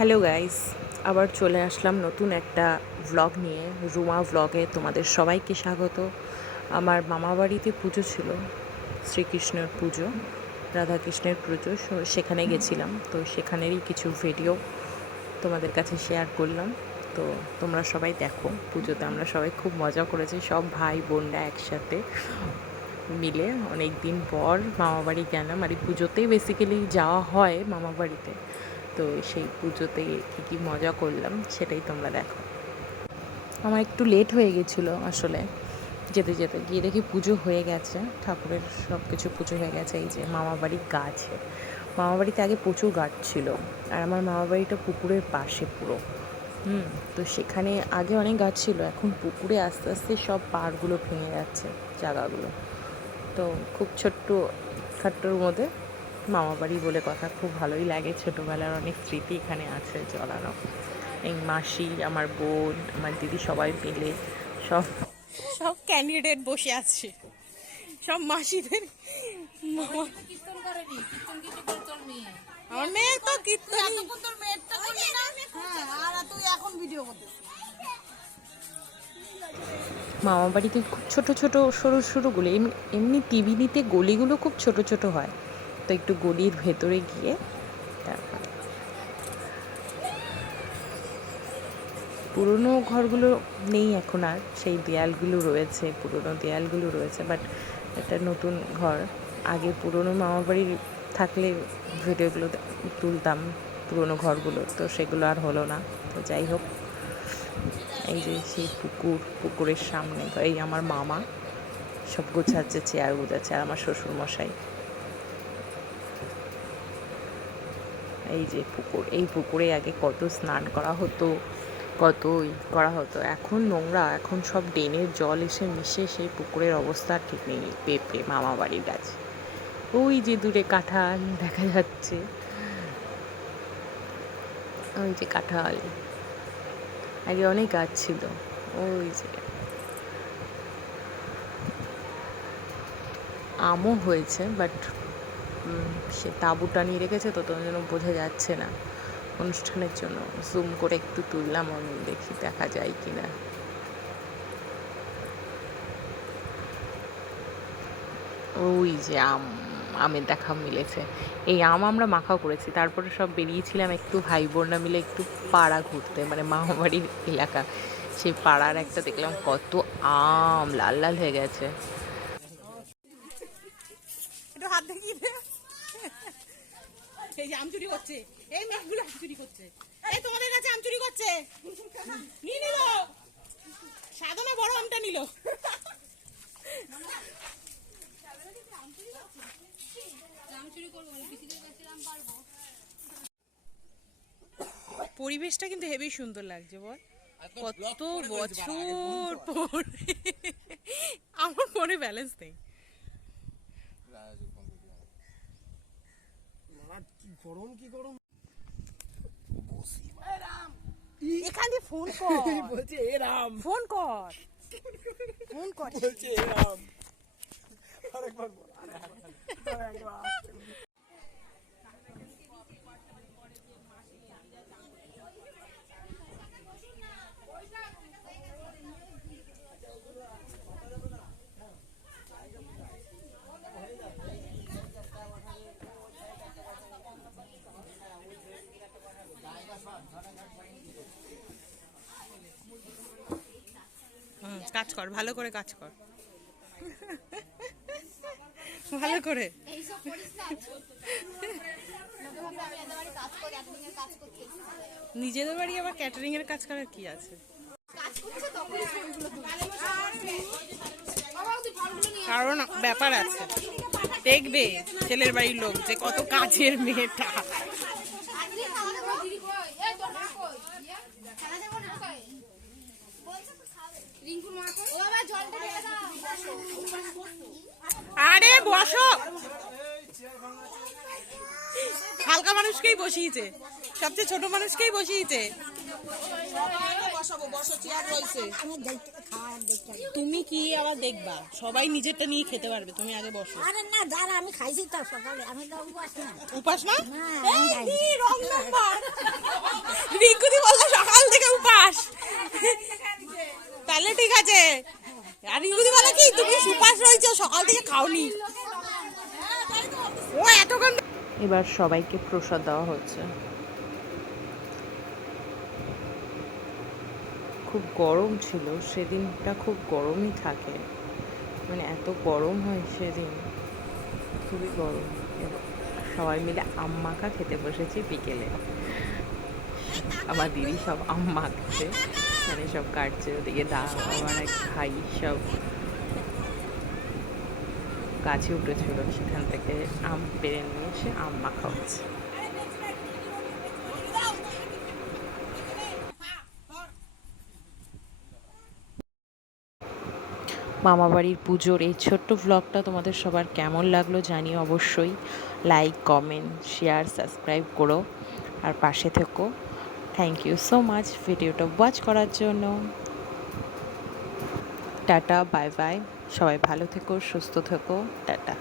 Hello guys, আবার চলে আসলাম নতুন একটা ভ্লগ নিয়ে। রুমা ভ্লগে তোমাদের সবাইকে স্বাগত। আমার মামা বাড়িতে পুজো ছিল, শ্রীকৃষ্ণের পুজো, রাধাকৃষ্ণের পুজো, সেখানে গেছিলাম। তো সেখানেরই কিছু ভিডিও তোমাদের কাছে শেয়ার করলাম। তো তোমরা সবাই দেখো। পুজোতে আমরা সবাই খুব মজা করেছি, সব ভাই বোনরা একসাথে মিলে। অনেক দিন পর মামাবাড়ি গেলাম, আর এই পুজোতেই বেসিক্যালি যাওয়া হয় মামাবাড়িতে। তো সেই পুজোতে কী কী মজা করলাম সেটাই তোমরা দেখো। আমার একটু লেট হয়ে গেছিলো আসলে, যেতে যেতে গিয়ে দেখি পুজো হয়ে গেছে, ঠাকুরের সব কিছু পুজো হয়ে গেছে। এই যে মামাবাড়ির গাছে, মামাবাড়িতে আগে প্রচুর গাছ ছিল, আর আমার মামাবাড়িটা পুকুরের পাশে পুরো। তো সেখানে আগে অনেক গাছ ছিল, এখন পুকুরে আস্তে আস্তে সব পাড়গুলো ভেঙে যাচ্ছে, জায়গাগুলো। তো খুব খাট্টোর মধ্যে মামাবাড়ি বলে কথা, খুব ভালোই লাগে। ছোটোবেলার অনেক স্মৃতি এখানে আছে জড়ানো। এই মাসি, আমার বোন, আমার দিদি সবাই মিলে সব সব ক্যান্ডিডেট বসে আছে, সব মাসিদের। আমার মেয়ে তো কীর্তন, মামা বাড়িতে খুব ছোট ছোট সরু সরুগুলো, এমনি টিভিতে গলিগুলো খুব ছোট ছোট হয়। তো একটু গলির ভেতরে গিয়ে তারপর পুরনো ঘরগুলো নেই এখন আর, সেই দেয়ালগুলো রয়েছে, পুরনো দেয়ালগুলো রয়েছে, বাট একটা নতুন ঘর। আগে পুরনো মামা বাড়ির থাকলে ভিডিওগুলো তুলতাম পুরনো ঘরগুলো, তো সেগুলো আর হলো না। তো যাই হোক, এই যে সেই পুকুরের সামনে এই আমার মামা সব গোছাচ্ছে, চেয়ার গোছাচ্ছে, আর আমার শ্বশুরমশাই। এই যে পুকুর, এই পুকুরে আগে কত স্নান করা হতো, কতই করা হতো। এখন নোংরা, এখন সব ড্রেনের জল এসে মিশে সেই পুকুরের অবস্থা ঠিক নেই। পেঁপে মামা বাড়ির গাছ, ওই যে দূরে কাঁঠাল দেখা যাচ্ছে, ওই যে কাঁঠাল, আগে অনেক গাছ ছিল। ওই যে আমও হয়েছে, বাট সে তাঁবু টানিয়ে রেখেছে, তো তোর জন্য বোঝা যাচ্ছে না। অনুষ্ঠানের জন্য জুম করে একটু তুললাম, দেখি দেখা যায় কি না। ওই যে আমের দেখা মিলেছে। এই আম আমরা মাখাও করেছি। তারপরে সব বেরিয়েছিলাম একটু ভাই বোনরা মিলে একটু পাড়া ঘুরতে, মানে মামাবাড়ির এলাকা। সেই পাড়ার একটা দেখলাম কত আম লাল লাল হয়ে গেছে। হাত দেখিয়ে দে। এই যে আম চুরি করছে, এই মেয়েগুলো আম চুরি করছে, এই তোমাদের কাছে আম চুরি করছে। নিয়ে নিল, সাধনা বড় আমটা নিল। পরিবেশটা কিন্তু হেবি সুন্দর লাগছে, বল। কত বছর পর আমার ফোনে ব্যালেন্স নেই। এখানে ফোন কর, বলছে এরাম, ফোন কর, ফোন কর, বলছে এরাম। আরেকবার বল, কাজ কর, ভালো করে কাজ কর, ভালো করে। নিজেদের বাড়ি আবার ক্যাটারিং এর কাজ করার কি আছে? কারণ ব্যাপার আছে, দেখবে ছেলের বাড়ির লোক যে কত কাজের মেয়েটা। আরে বসো, হালকা মানুষকেই বসিয়েছে, সবচেয়ে ছোট মানুষকেই বসিয়েছে। তুমি কি আবার দেখবা, সবাই নিজেরটা নিয়ে খেতে পারবে, তুমি আগে বসো। আরে না দাঁড়া, আমি খাইছি তো সকালে, আমি তো উপাস না। উপাস না? এবার সবাইকে প্রসাদ দেওয়া হচ্ছে। খুব গরম ছিল সেদিনটা, খুব গরমই থাকে, মানে এত গরম হয় সেদিন, খুবই গরম। সবাই মিলে আম মাখা খেতে বসেছি বিকেলে। আমার দিদি সব আম মাখছে, মানে সব কাটছে, ওদিকে দাও আমার এক ভাই সব গাছে উঠেছিল, সেখান থেকে আম পেড়ে নিয়ে এসে আম মাখা হচ্ছে। মামাবাড়ির পুজোর এই ছোট্ট ভ্লগটা তোমাদের সবার কেমন লাগলো জানিও অবশ্যই। লাইক, কমেন্ট, শেয়ার, সাবস্ক্রাইব করো আর পাশে থেকো। থ্যাংক ইউ সো মাচ ভিডিওটা ওয়াচ করার জন্য। টাটা, বাই বাই, সবাই ভালো থেকো, সুস্থ থেকো, টাটা।